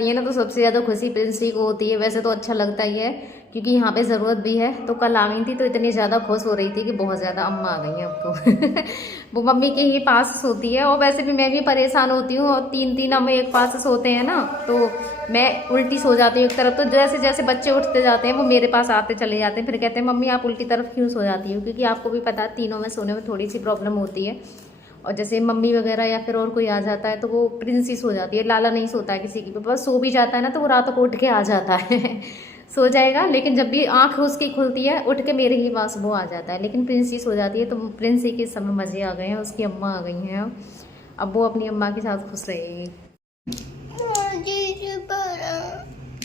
ये ना तो सबसे ज़्यादा खुशी प्रिंसी को होती है। वैसे तो अच्छा लगता ही है क्योंकि यहाँ पे ज़रूरत भी है। तो कल आ गई थी तो इतनी ज़्यादा खुश हो रही थी कि बहुत ज़्यादा अम्मा आ गई हैं अब तो वो मम्मी के ही पास सोती है और वैसे भी मैं भी परेशान होती हूँ और तीन तीन अम्मे एक पास सोते हैं ना तो मैं उल्टी सो जाती हूँ एक तरफ। तो जैसे जैसे बच्चे उठते जाते हैं वो मेरे पास आते चले जाते हैं, फिर कहते हैं मम्मी आप उल्टी तरफ क्यों सो जाती हो, क्योंकि आपको भी पता है तीनों में सोने में थोड़ी सी प्रॉब्लम होती है। और जैसे मम्मी वगैरह या फिर और कोई आ जाता है तो वो प्रिंसेस हो जाती है। लाला नहीं सोता है किसी की पे, बस सो भी जाता है ना तो वो रातों को उठ के आ जाता है सो जाएगा, लेकिन जब भी आंख उसकी खुलती है उठ के मेरे ही पास वो आ जाता है। लेकिन प्रिंसेस हो जाती है तो प्रिंसी के समय मज़े आ गए हैं, उसकी अम्मा आ गई हैं, अब वो अपनी अम्मा के साथ खुश रहेगी।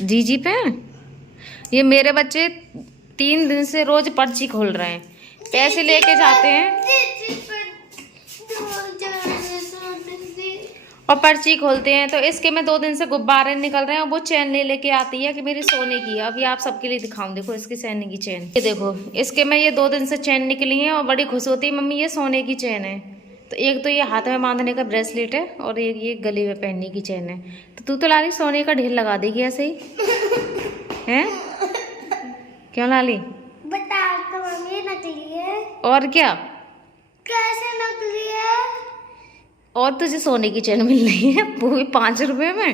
जीजी पे ये मेरे बच्चे 3 दिन से रोज पर्ची खोल रहे हैं, पैसे लेके जाते हैं और पर्ची खोलते हैं। तो इसके में 2 दिन से गुब्बारे निकल रहे हैं और वो चैन ले लेके आती है कि मेरी सोने की है। अभी आप सबके लिए दिखाऊं, देखो इसकी सोने की चैन, ये देखो इसके में ये 2 दिन से चैन निकली है और बड़ी खुश होती है मम्मी ये सोने की चैन है। तो एक तो ये हाथ में बांधने का ब्रेसलेट है और एक ये गले में पहनने की चैन है। तो तू तो लाली सोने का ढेर लगा देगी ऐसे ही हैं? क्यों लाली? बता तो मम्मी नकली है। और क्या? कैसे नकली है? और तुझे सोने की चैन मिल रही है वो भी 5 रुपए में।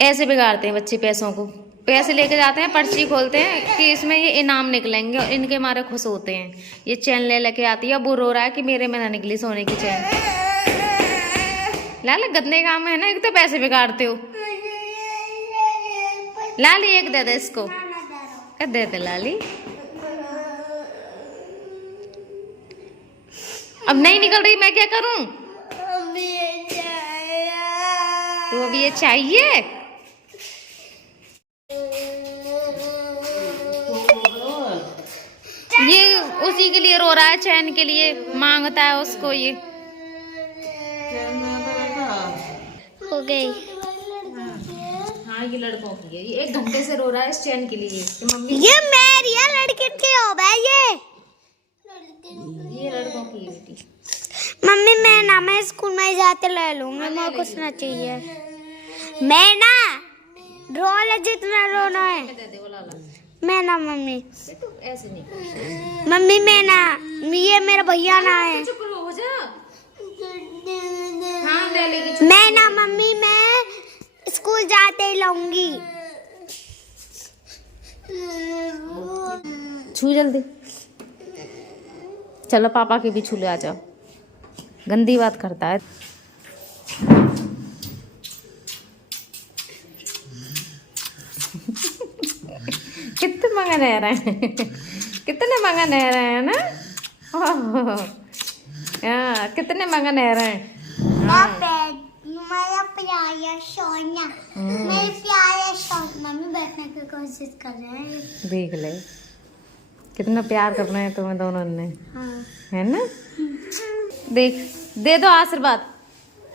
ऐसे बिगाड़ते हैं बच्चे पैसों को। पैसे लेके जाते हैं, पर्ची खोलते हैं कि इसमें ये इनाम निकलेंगे और इनके मारे खुश होते हैं। ये चैन ले लेके आती है, वो रो रहा है कि मेरे में ना निकली सोने की चैन। लाल गंदे काम है ना, एक तो पैसे बिगाड़ते हो। लाली एक दे दे इसको, दे दे लाली। अब नहीं निकल रही, मैं क्या करूं? तो अभी ये चाहिए? ये उसी के लिए रो रहा है, चैन के लिए मांगता है उसको। ये हो गई। हाँ ये लड़कों की है, ये 1 घंटे से रो रहा है इस चैन के लिए कि मम्मी ये मेरी है, लड़की की हो भाई ये लड़कों की है बेटी। मम्मी मैं ना, मैं स्कूल में जाते ले लूंगी, मुझे कुछ ना चाहिए। मैं ना रोल जितना रोना है दे दे वो लाला। मैं ना मम्मी, तो ऐसे नहीं मम्मी मैं ना, ये मेरा भैया ना है। चुप हो जा। हाँ ले लेगी। मैं ना मम्मी, मैं स्कूल जाते ही लाऊंगी। छू जल्दी, चलो पापा के भी छू ले, आ जाओ। गंदी बात करता है। कितने मगन रह रहे हैं कितने मगन रह रहे हैं ना। हाँ कितने मगन रह रहे हैं। मेरा प्यारा सोना, मेरे प्यारे सोना। मम्मी बैठने की कोशिश कर रहे हैं, देख ले कितना प्यार कर रहे हैं तुम्हें दोनों ने। हाँ। है ना? देख दे दो आशीर्वाद,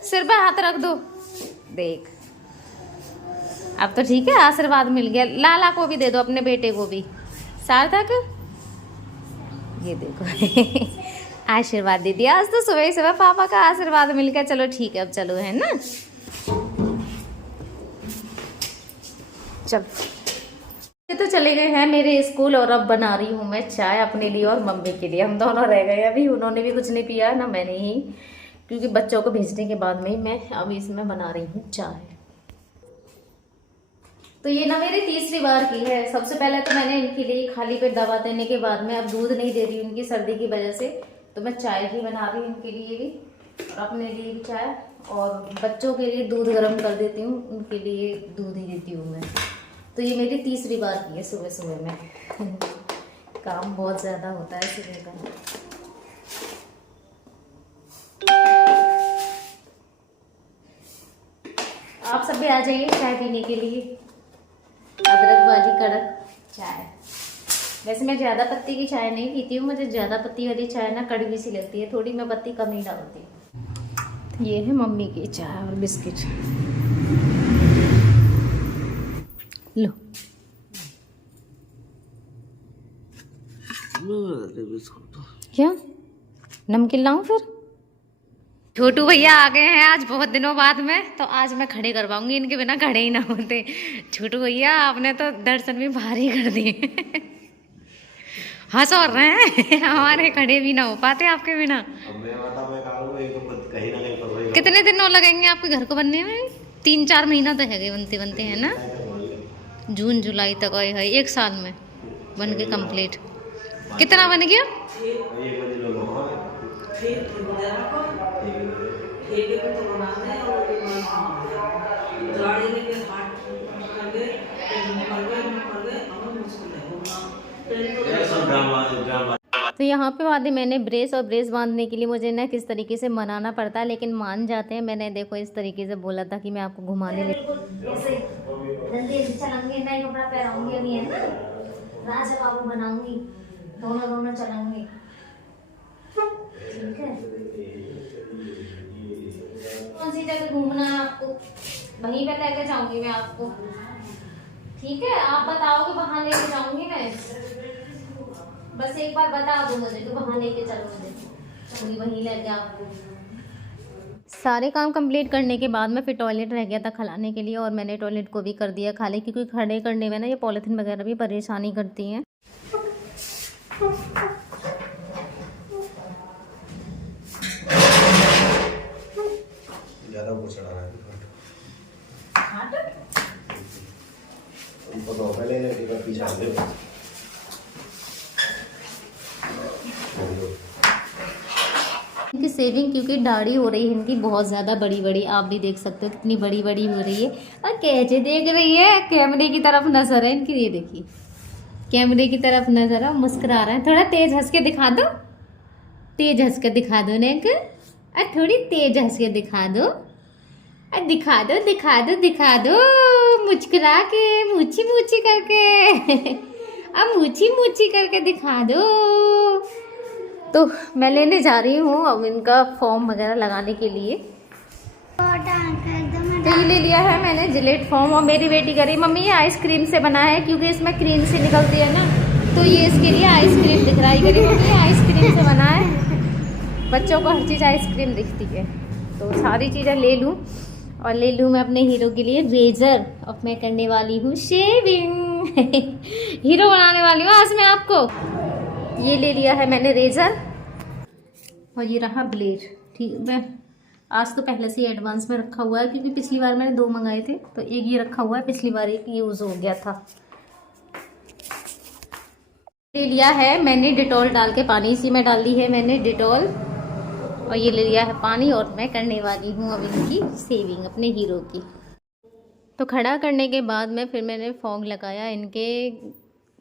सिर पे हाथ रख दो। देख अब तो ठीक है, आशीर्वाद मिल गया। लाला को भी दे दो, अपने बेटे को भी। सार्थक ये देखो आशीर्वाद दे दिया आज तो सुबह ही सुबह, पापा का आशीर्वाद मिल गया। चलो ठीक है अब चलो, है ना? चल ये तो चले गए हैं मेरे स्कूल और अब बना रही हूँ मैं चाय अपने लिए और मम्मी के लिए। हम दोनों रह गए अभी, उन्होंने भी कुछ नहीं पिया ना मैंने ही, क्योंकि बच्चों को भेजने के बाद में ही मैं अभी इसमें बना रही हूँ चाय। तो ये ना मेरी तीसरी बार की है। सबसे पहले तो मैंने इनके लिए खाली पेट दवा देने के बाद में अब दूध नहीं दे रही उनकी सर्दी की वजह से, तो मैं चाय ही बना रही हूँ इनके लिए भी और अपने लिए भी चाय, और बच्चों के लिए दूध गर्म कर देती हूँ, उनके लिए दूध ही देती हूँ मैं। तो ये मेरी तीसरी बार की है सुबह सुबह में काम बहुत ज़्यादा होता है सुबह का। आप सब भी आ जाइए चाय पीने के लिए, अदरक वाली कड़क चाय। वैसे मैं ज़्यादा पत्ती की चाय नहीं पीती हूँ, मुझे ज़्यादा पत्ती वाली चाय ना कड़वी सी लगती है, थोड़ी मैं पत्ती कम ही डालती हूँ। ये है मम्मी की चाय और बिस्किट, लो। क्या नमकीन लाऊं फिर? छोटू भैया आ गए हैं आज बहुत दिनों बाद में, तो आज मैं खड़े करवाऊंगी, इनके बिना खड़े ही ना होते। छोटू भैया आपने तो दर्शन भी भारी कर दिए। हंस और रहे हैं। हमारे खड़े भी ना हो पाते आपके बिना। कितने दिन और लगेंगे आपके घर को बनने में? 3-4 महीना तो है गए बनते बनते, है ना? जून जुलाई तक आए है, 1 साल में बन के कंप्लीट। कितना बन गया? तो यहाँ पे वादे मैंने ब्रेस, और ब्रेस बांधने के लिए मुझे ना किस तरीके से मनाना पड़ता है, लेकिन मान जाते हैं। मैंने देखो इस तरीके से बोला था कि मैं आपको घुमाने ले चलेंगे, नए कपड़ा पहनाऊंगी अभी, है ना? राजा बाबू बनाऊंगी, दोनों चलेंगे, ठीक है? कौन सी जगह घूमना है आपको, वहीं पे लेके जाऊंगी मैं आपको, ठीक है? आप बताओ कि वहां लेके जाऊंगी मैं, बस एक बार बता दो मुझे कि वहां लेके चलो, मुझे वहीं लेके आपको। सारे काम कंप्लीट करने के बाद में फिर टॉयलेट रह गया था खिलाने के लिए, और मैंने टॉयलेट को भी कर दिया खाली, क्योंकि खड़े करने में ना ये पॉलीथीन वगैरह भी परेशानी करती हैं। इनकी सेविंग क्योंकि दाढ़ी हो रही है इनकी बहुत ज़्यादा बड़ी बड़ी, आप भी देख सकते हो कितनी बड़ी बड़ी हो रही है। और कैसे देख रही है, कैमरे की तरफ नजर है इनकी, ये देखिए कैमरे की तरफ नजर है, मुस्कुरा रहा है। थोड़ा तेज हंस के दिखा दो, तेज हंस के दिखा दो नेक, और थोड़ी तेज हंस के दिखा दो, और दिखा दो दिखा दो दिखा दो, मुस्कुरा के, मूची मूची करके, अब मूची मूची करके दिखा दो। तो मैं लेने जा रही हूँ अब इनका फॉर्म वगैरह लगाने के लिए। तो ये ले लिया है मैंने जिलेट फॉर्म, और मेरी बेटी कह रही मम्मी ये आइसक्रीम से बना है, क्योंकि इसमें क्रीम से निकलती है ना, तो ये इसके लिए आइसक्रीम दिख रहा है। कह रही मम्मी ये आइसक्रीम से बना है, बच्चों को हर चीज़ आइसक्रीम दिखती है। तो सारी चीज़ें ले लूँ, और ले लूँ मैं अपने हीरो के लिए रेजर। अब मैं करने वाली हूँ शेविंग। हीरो बनाने वाली हूँ आज मैं आपको। ये ले लिया है मैंने रेजर, और ये रहा ब्लेड, ठीक है? आज तो पहले से ही एडवांस में रखा हुआ है, क्योंकि पिछली बार मैंने 2 मंगाए थे, तो एक ये रखा हुआ है, पिछली बार एक यूज़ हो गया था। ले लिया है मैंने डिटॉल डाल के, पानी इसी में डाल दी है मैंने डिटॉल, और ये ले लिया है पानी, और मैं करने वाली हूँ अब इनकी सेविंग अपने हीरो की। तो खड़ा करने के बाद में फिर मैंने फॉग लगाया इनके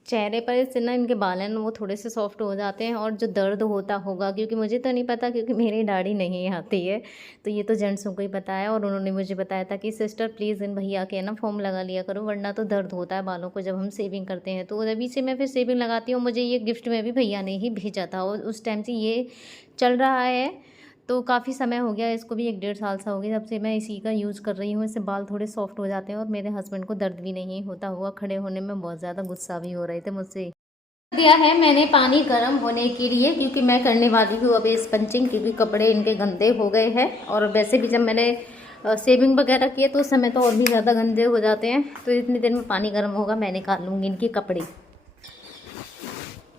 चेहरे पर, इससे ना इनके बाल हैं वो थोड़े से सॉफ्ट हो जाते हैं, और जो दर्द होता होगा, क्योंकि मुझे तो नहीं पता, क्योंकि मेरी दाढ़ी नहीं आती है, तो ये तो जेंट्सों को ही पता है। और उन्होंने मुझे बताया था कि सिस्टर प्लीज़ इन भैया के ना फॉर्म लगा लिया करो, वरना तो दर्द होता है बालों को जब हम सेविंग करते हैं। तो अभी से मैं फिर सेविंग लगाती हूँ। मुझे ये गिफ्ट में भी भैया ने ही भेजा था, और उस टाइम से ये चल रहा है, तो काफ़ी समय हो गया इसको भी, 1-1.5 साल सा हो गया जब से मैं इसी का यूज़ कर रही हूँ। इससे बाल थोड़े सॉफ्ट हो जाते हैं, और मेरे हस्बैंड को दर्द भी नहीं होता हुआ, खड़े होने में बहुत ज़्यादा गुस्सा भी हो रहे थे मुझसे। दिया है मैंने पानी गर्म होने के लिए, क्योंकि मैं करने वाली हूँ अभी स्पंचिंग, क्योंकि कपड़े इनके गंदे हो गए हैं। और वैसे भी जब मैंने सेविंग वगैरह किए तो उस समय तो और भी ज़्यादा गंदे हो जाते हैं, तो इतनी देर में पानी गर्म होगा, मैं निकाल लूँगी इनके कपड़े।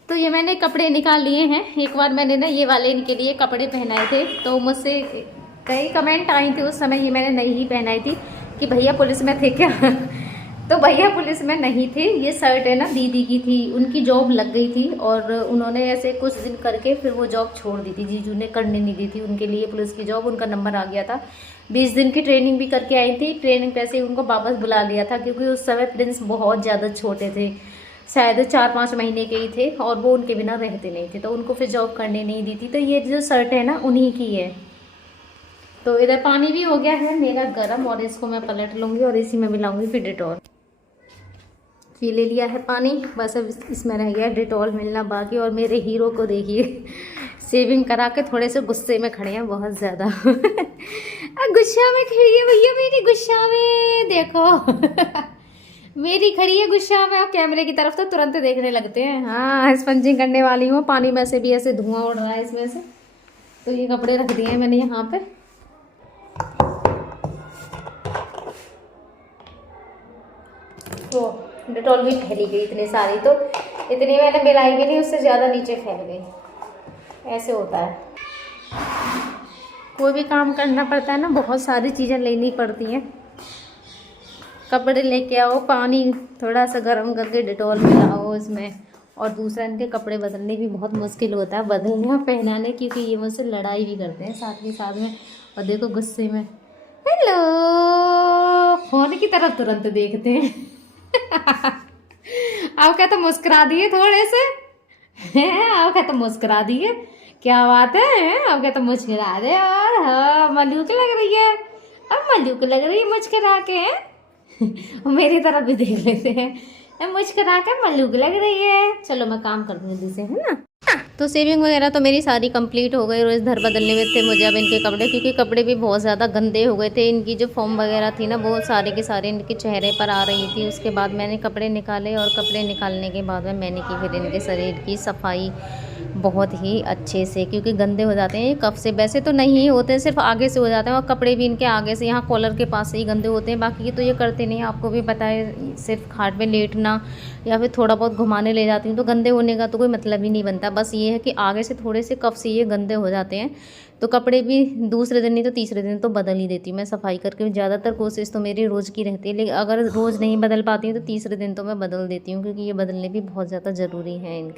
तो ये मैंने कपड़े निकाल लिए हैं। एक बार मैंने ना ये वाले इनके लिए कपड़े पहनाए थे, तो मुझसे कई कमेंट आई थी उस समय, ये मैंने नहीं ही पहनाई थी कि भैया पुलिस में थे क्या। तो भैया पुलिस में नहीं थे, ये शर्ट है ना दीदी की थी, उनकी जॉब लग गई थी, और उन्होंने ऐसे कुछ दिन करके फिर वो जॉब छोड़ दी थी, जीजू ने करने नहीं दी थी उनके लिए पुलिस की जॉब। उनका नंबर आ गया था, 20 दिन की ट्रेनिंग भी करके आई थी, ट्रेनिंग पैसे उनको वापस बुला लिया था, क्योंकि उस समय प्रिंस बहुत ज़्यादा छोटे थे, शायद 4-5 महीने के ही थे, और वो उनके बिना रहते नहीं थे, तो उनको फिर जॉब करने नहीं दी थी। तो ये जो शर्ट है ना उन्हीं की है। तो इधर पानी भी हो गया है मेरा गर्म, और इसको मैं पलट लूँगी और इसी में मिलाऊंगी फिर डिटॉल। ये ले लिया है पानी, बस अब इसमें रह गया डिटॉल मिलना बाकी। और मेरे हीरो को देखिए, सेविंग करा के थोड़े से गुस्से में खड़े हैं, बहुत ज़्यादा। गुस्सा में खड़ी है भैया मेरी, गुस्सा में देखो। मेरी खड़ी है गुस्सा में, और कैमरे की तरफ तो तुरंत देखने लगते हैं। हाँ स्पंजिंग करने वाली हूँ, पानी में से भी ऐसे धुआं उड़ रहा है इसमें से। तो ये कपड़े रख दिए हैं मैंने यहाँ पे, वो डिटॉल भी फैली गई इतनी सारी, तो इतनी मैंने मिलाई भी नहीं, उससे ज़्यादा नीचे फैल गई। ऐसे होता है, कोई भी काम करना पड़ता है ना, बहुत सारी चीज़ें लेनी पड़ती हैं। कपड़े लेके आओ, पानी थोड़ा सा गर्म करके डिटॉल मिलाओ इसमें, और दूसरा इनके कपड़े बदलने भी बहुत मुश्किल होता है, बदलने और पहनाने, क्योंकि ये मुझसे लड़ाई भी करते हैं साथ के साथ में। और देखो गुस्से में हेलो फोन की तरफ तुरंत देखते हैं। आप क्या तो मुस्कुरा दिए थोड़े से, आप क्या तो मुस्कुरा दिए, क्या बात है, आप क्या तो मुस्कुरा दे, और हाँ मलूक लग रही है, अब मलूक लग रही है मुस्कुरा के। मेरी तरफ भी देख लेते हैं, मुस्कुरा के मलूक लग रही है। चलो मैं काम कर दूँ जैसे, है ना। तो सेविंग वगैरह तो मेरी सारी कंप्लीट हो गई, रोज़ घर बदलने में थे मुझे अब इनके कपड़े, क्योंकि कपड़े भी बहुत ज़्यादा गंदे हो गए थे। इनकी जो फॉर्म वगैरह थी ना, वो सारे के सारे इनके चेहरे पर आ रही थी। उसके बाद मैंने कपड़े निकाले, और कपड़े निकालने के बाद में मैंने की फिर इनके शरीर की सफाई बहुत ही अच्छे से, क्योंकि गंदे हो जाते हैं कफ से। वैसे तो नहीं होते, सिर्फ आगे से हो जाते हैं, और कपड़े भी इनके आगे से, यहाँ कॉलर के पास से ही गंदे होते हैं। बाकी तो ये करते नहीं, आपको भी पता है, सिर्फ खाट पे लेटना या फिर थोड़ा बहुत घुमाने ले जाती हूँ, तो गंदे होने का तो कोई मतलब ही नहीं बनता। बस ये है कि आगे से थोड़े से कफ से ये गंदे हो जाते हैं, तो कपड़े भी दूसरे दिन नहीं तो तीसरे दिन तो बदल ही देती हूँ मैं सफाई करके। ज़्यादातर कोशिश तो मेरी रोज़ की रहती है, लेकिन अगर रोज़ नहीं बदल पाती हूँ तो तीसरे दिन तो मैं बदल देती हूँ, क्योंकि ये बदलने भी बहुत ज़्यादा ज़रूरी है इनके।